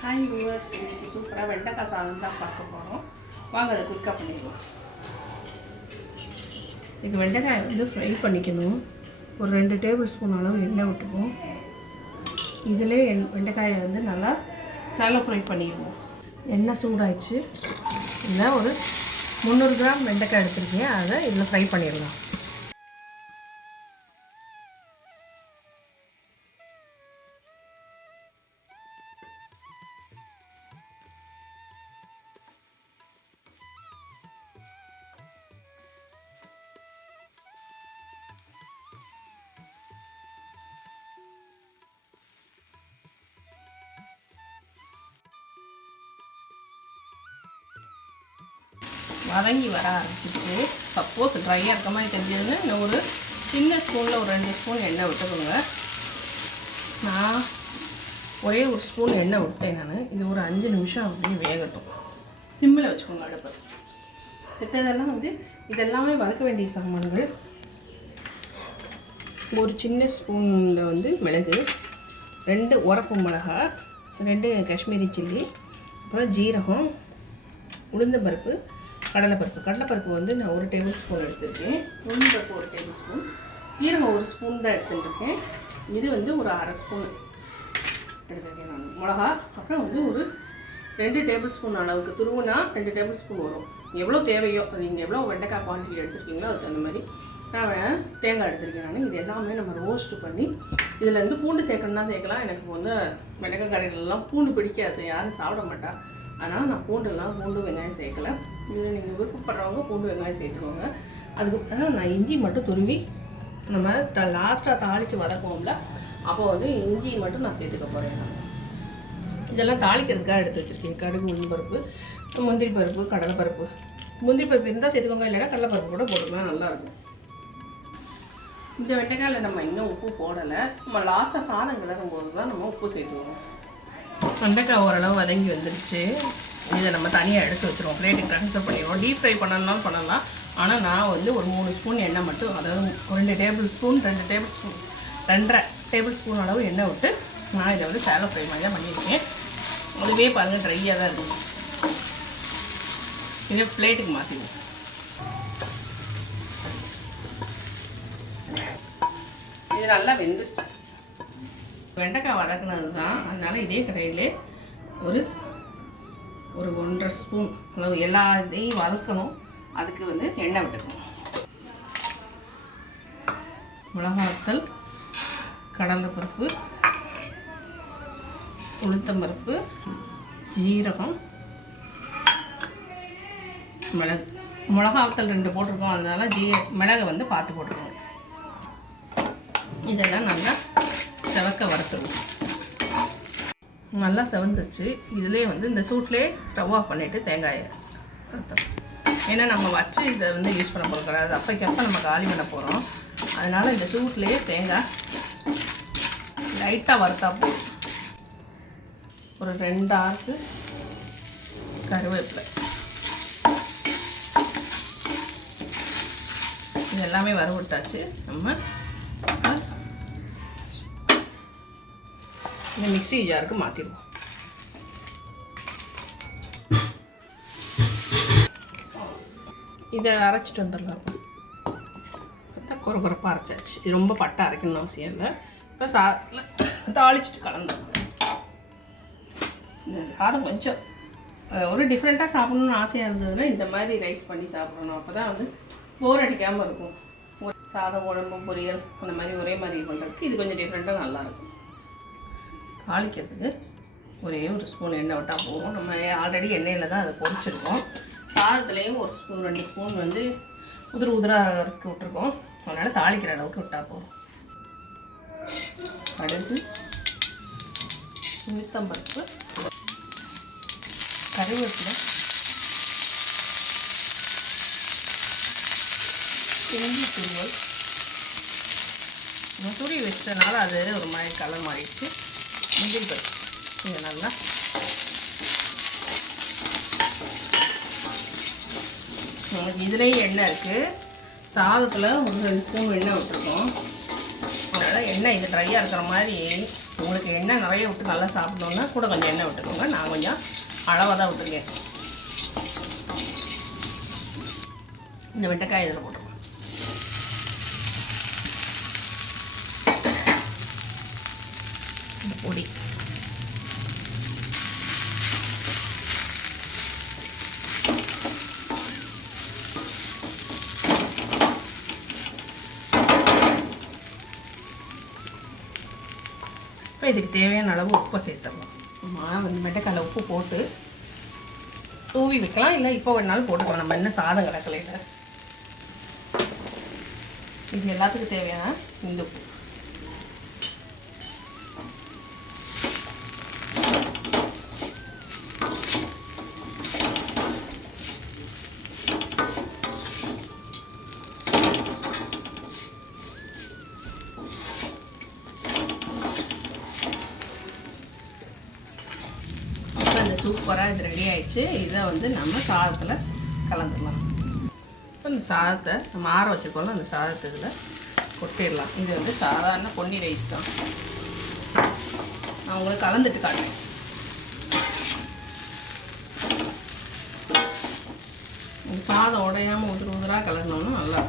Hi viewers இன்றைக்கி சூப்பராக வெண்டைக்காய் சாதம் தான் பார்க்க போகிறோம் வாங்க அதை குயிக்காக பண்ணிடுவோம் இது வெண்டைக்காய் வந்து ஃப்ரை பண்ணிக்கணும். ஒரு ரெண்டு டேபிள் ஸ்பூன் அளவு எண்ணெய் விட்டுப்போம் இதிலே எண் வெண்டைக்காயை வந்து நல்லா சேலை ஃப்ரை பண்ணிடுவோம். எண்ணெய் சூடாயிடுச்சு. இதில் ஒரு முந்நூறு கிராம் வெண்டைக்காய் எடுத்துருக்கேன் அதை இதில் ஃப்ரை பண்ணிடலாம். வதங்கி வர ஆரம்பிச்சிருச்சு. சப்போஸ் ட்ரையாக இருக்க மாதிரி தெரிஞ்சதுன்னு இன்னும் ஒரு சின்ன ஸ்பூனில் ஒரு ரெண்டு ஸ்பூன் எண்ணெய் விட்டுக்கோங்க. நான் ஒரே ஒரு ஸ்பூன் எண்ணெய் விட்டேன் நான். இது ஒரு அஞ்சு நிமிஷம் அப்படியே வேகட்டும். சிம்மில் வச்சுக்கோங்க அடுப்பு. மற்றதெல்லாம் வந்து இதெல்லாமே வறுக்க வேண்டிய சாமான்கள். ஒரு சின்ன ஸ்பூனில் வந்து மிளகு ரெண்டு உரப்பு மிளகா ரெண்டு காஷ்மீரி சில்லி அப்புறம் ஜீரகம் உளுந்தம்பருப்பு கடலைப்பருப்பு. கடலைப்பருப்பு வந்து நான் ஒரு டேபிள் ஸ்பூன் எடுத்திருக்கேன். உளுந்தம்பருப்பு ஒரு டேபிள் ஸ்பூன் ஈரமாக ஒரு ஸ்பூன் தான் எடுத்துட்டுருக்கேன். இது வந்து ஒரு அரை ஸ்பூன் எடுத்துருக்கேன் நான். மிளகா அப்புறம் வந்து ஒரு ரெண்டு டேபிள் ஸ்பூன் அளவுக்கு துருவுனா ரெண்டு டேபிள் ஸ்பூன் வரும். எவ்வளோ தேவையோ நீங்கள் எவ்வளோ வெண்டைக்காய் குவான்டிட்டி எடுத்துருக்கீங்களோ அதுக்கு தகுந்த மாதிரி நான் தேங்காய் எடுத்துருக்கேன் நான். இது எல்லாமே நம்ம ரோஸ்ட் பண்ணி இதில் வந்து பூண்டு சேர்க்கணும்னா சேர்க்கலாம். எனக்கு வந்து வெண்டைக்காய் கடையிலலாம் பூண்டு பிடிக்காது. யாரும் சாப்பிட மாட்டா. அதனால் நான் பூண்டுலாம் பூண்டு வெங்காயம் சேர்க்கல. இதில் நீங்கள் விருப்பப்படுறவங்க பூண்டு வெங்காயம் சேர்த்துக்கோங்க. அதுக்கப்புறம் நான் இஞ்சி மட்டும் துருவி நம்ம த லாஸ்ட்டாக தாளித்து வதக்குவோம்ல அப்போ வந்து இஞ்சி மட்டும் நான் சேர்த்துக்க போகிறேன் நான் இதெல்லாம் தாளிக்கிறதுக்காக எடுத்து வச்சுருக்கேன். கடுகு உளுந்து பருப்பு முந்திரி பருப்பு கடலை பருப்பு. முந்திரி பருப்பு இருந்தால் சேர்த்துக்கோங்க இல்லைன்னா கடலை பருப்பு கூட போட்டுக்கலாம் நல்லாயிருக்கும். இந்த வெண்டைக்காயில் நம்ம இன்னும் உப்பு போடலை. நம்ம லாஸ்ட்டாக சாதம் கிளறும்போது தான் நம்ம உப்பு சேர்த்துக்குவோம் வெண்டைக்காய் ஓரளவு வதங்கி வந்துருச்சு. இதை நம்ம தனியாக எடுத்து வச்சுருவோம். பிளேட்டுக்கு ட்ரான்ஸ்ஃபர் பண்ணிடுவோம். டீப் ஃப்ரை பண்ணணும்னாலும் பண்ணலாம். ஆனால் நான் வந்து ஒரு மூணு ஸ்பூன் எண்ணெய் மட்டும் அதாவது ஒரு ரெண்டு டேபிள் ஸ்பூன் ரெண்டு டேபிள் ஸ்பூன் ரெண்டரை டேபிள் ஸ்பூன் அளவு எண்ணெய் விட்டு நான் இதை வந்து சேலை ஃப்ரை மாதிரி தான் பண்ணியிருக்கேன். அதுவே பாருங்கள் ட்ரையாக தான் இருக்கும் இதே பிளேட்டுக்கு மாற்றிடுவோம் இது நல்லா வெந்துருச்சு. வெண்டைக்காய் வதக்குனது தான் அதனால் இதே கடையிலே ஒரு ஒரு ஒன்றரை ஸ்பூன் அளவு எல்லா இதையும் வதக்கணும். அதுக்கு வந்து எண்ணெய் விட்டுக்கணும். மிளகாத்தல் கடலைப்பருப்பு உளுத்தம்பருப்பு ஜீரகம் மிளகு. மிளகாத்தல் ரெண்டு போட்டிருக்கோம். அதனால் ஜீ மிளகை வந்து பார்த்து போட்டுருக்கோம் இதெல்லாம் நல்லா செவக்க வறுத்துடும் நல்லா செவந்துச்சு இதிலே வந்து இந்த சூட்லேயே ஸ்டவ் ஆஃப் பண்ணிவிட்டு தேங்காயை வறுத்தணும். ஏன்னா நம்ம வச்சு இதை வந்து யூஸ் பண்ண போகிறது அப்போக்கப்போ நம்ம காலி பண்ண போகிறோம் அதனால் இந்த சூட்லேயே தேங்காய் லைட்டாக வறுத்தா போதும். ஒரு ரெண்டு ஆறுக்கு கருவேப்பிலை. இது எல்லாமே வறுவிட்டாச்சு. நம்ம இந்த மிக்ஸி ஜாருக்கு மாற்றிடுவோம் இதை அரைச்சிட்டு வந்துடலாம். பார்த்தா குறை குறைப்பாக அரைச்சாச்சு. இது ரொம்ப பட்டை அரைக்கணும்னு அவசியம் இல்லை. இப்போ சா தாளிச்சிட்டு கலந்துடும் இந்த சாதம் கொஞ்சம் ஒரு டிஃப்ரெண்ட்டாக சாப்பிடணும்னு ஆசையாக இருந்ததுன்னா இந்த மாதிரி ரைஸ் பண்ணி சாப்பிடணும். அப்போ தான் வந்து போர் அடிக்காமல் இருக்கும். ஒரு சாதம் உடம்பு பொரியல் அந்த மாதிரி ஒரே மாதிரி பண்ணுறதுக்கு இது கொஞ்சம் டிஃப்ரெண்ட்டாக நல்லாயிருக்கும் தாளிக்கிறதுக்கு ஒரே ஒரு ஸ்பூன் எண்ணெய் விட்டால் போதும். நம்ம ஆல்ரெடி எண்ணெயில் தான் அதை பொரிச்சிருக்கோம். சாதத்துலேயும் ஒரு ஸ்பூன் ரெண்டு ஸ்பூன் வந்து உதிர உதிராகிறதுக்கு விட்டுருக்கோம். அதனால் தாளிக்கிற அளவுக்கு விட்டால் போதும். கடுகு உளுத்தம்பருப்பு கருவேப்பிலை இஞ்சி துருவல் துருவி வச்சதுனால அது ஒரு மாதிரி கலர் மாறிடுச்சு. முந்திரி பருப்பு. இது நல்லா. இதுலேயும் எண்ணெய் இருக்குது சாதத்தில் ஒரு ரெண்டு ஸ்பூன் எண்ணெய் விட்டுருக்கோம். அதனால் எண்ணெய் இது ட்ரையாக இருக்கிற மாதிரி உங்களுக்கு எண்ணெய் நிறைய விட்டு நல்லா சாப்பிடணுன்னா கூட கொஞ்சம் எண்ணெய் விட்டுக்கோங்க. நான் கொஞ்சம் அளவாக தான் விட்டுருக்கேன். இந்த வெண்டைக்காய் இதில் போட்டுருவோம் பொடி. இப்போ இதுக்கு தேவையான அளவு உப்பை சேர்த்துடலாம் ஆமாம் வந்து அதில் உப்பு போட்டு தூவி வைக்கலாம் இல்லை இப்போ வேணாலும் போட்டுக்கலாம். நம்ம என்ன சாதம் கிடக்கலையில இது எல்லாத்துக்கும் தேவையான இந்த உப்பு. சூப்பராக இது ரெடி ஆயிடுச்சு. இதை வந்து நம்ம சாதத்தில் கலந்துடலாம். இப்போ இந்த சாதத்தை நம்ம ஆற வச்சுருக்கோம்ல அந்த சாதத்தை இதில் கொட்டிடலாம். இது வந்து சாதாரண பொன்னி ரைஸ் தான். நான் உங்களுக்கு கலந்துட்டு காட்டுறேன். இந்த சாதம் உடையாமல் உதிர உதிராக கலந்தோம்னா நல்லா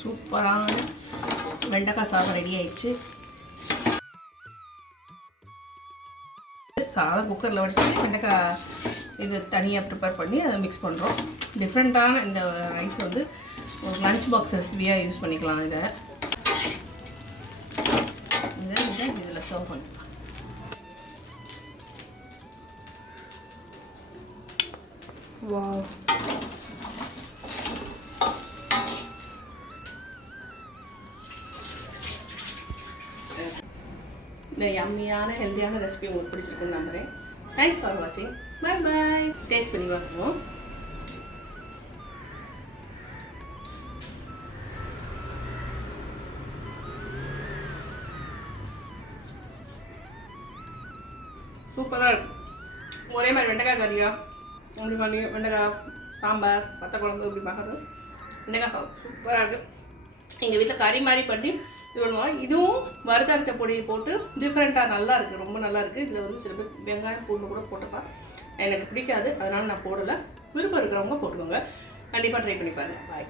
சூப்பரான வெண்டைக்காய் சாதம் ரெடி ஆயிடுச்சு. சாதம் குக்கரில் வச்சு வெண்டைக்காய் இது தனியாக ப்ரிப்பேர் பண்ணி அதை மிக்ஸ் பண்ணுறோம் டிஃப்ரெண்ட்டான இந்த ரைஸ் வந்து ஒரு லஞ்ச் பாக்ஸ் ரெசிபியாக யூஸ் பண்ணிக்கலாம் இதை. இதை இதை இதில் சர்வ் பண்ணிக்கலாம். Wow. இந்த யம்மியான ஹெல்த்தியான ரெசிபி உங்களுக்கு பிடிச்சிருக்குன்னு நம்புகிறேன் தேங்க்ஸ் ஃபார் வாட்சிங் பை பை டேஸ்ட் பண்ணி பார்த்துருவோம். சூப்பராக இருக்கு. ஒரே மாதிரி வெண்டைக்காய் கறியா அப்படி பண்ணி வெண்டைக்காய் சாம்பார் வத்த குழம்பு இப்படி பார்க்குறது. வெண்டைக்காய் சாதம் சூப்பராக இருக்குது எங்கள் வீட்டில் கறி மாதிரி பண்ணி இது பண்ணுவோம் இதுவும் வறுத்தரைச்ச பொடியை போட்டு டிஃப்ரெண்ட்டாக நல்லா இருக்குது ரொம்ப நல்லா இருக்குது இதில் வந்து சில பேர் வெங்காயம் பூண்டு கூட போட்டுப்பா எனக்கு பிடிக்காது. அதனால் நான் போடலை. விருப்பம் இருக்கிறவங்க போட்டுக்கோங்க. கண்டிப்பாக ட்ரை பண்ணி பாருங்கள் பாய்